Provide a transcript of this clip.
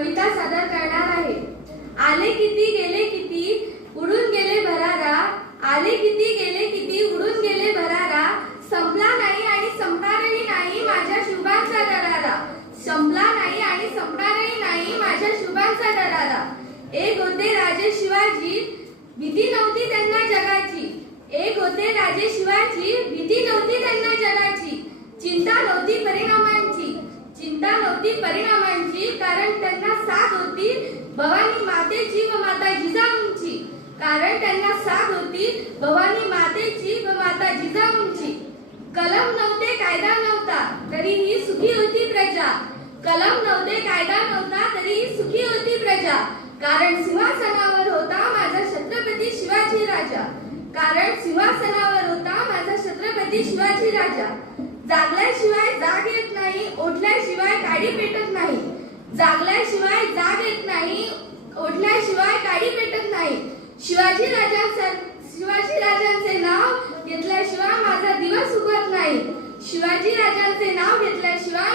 कविता सादर करणार आहे. आले किती गेले किती उडून गेले भरारा. आले किती गेले किती उडून गेले भरारा. संपला नाही आणि संपणारही नाही माझ्या शुभांचा दरारा. संपला नाही आणि संपणारही नाही माझ्या शुभांचा दरारा. एक होते राजे शिवाजी भीती नव्हती त्यांना जगाची. एक होते राजे शिवाजी होती परिणामांची कारण त्यांना साथ होती भवानी मातेची व माता जिजाऊंची. कारण त्यांना साथ होती भवानी मातेची व माता जिजाऊंची. कलम नव्हते कायदा नव्हता तरीही सुखी होती प्रजा. कलम नव्हते कायदा नव्हता तरीही सुखी होती प्रजा. कारण सिंहासनावर होता माझा छत्रपती शिवाजी राजा. कारण सिंहासनावर होता माझा छत्रपती शिवाजी राजा. जागल्याशिवाय जाग येत नाही शिवाजी राजांचा शिवाजी राजांचे नाव घेतल्याशिवाय माझा दिवस उगत नाही. शिवाजी राजांचे नाव घेतल्याशिवाय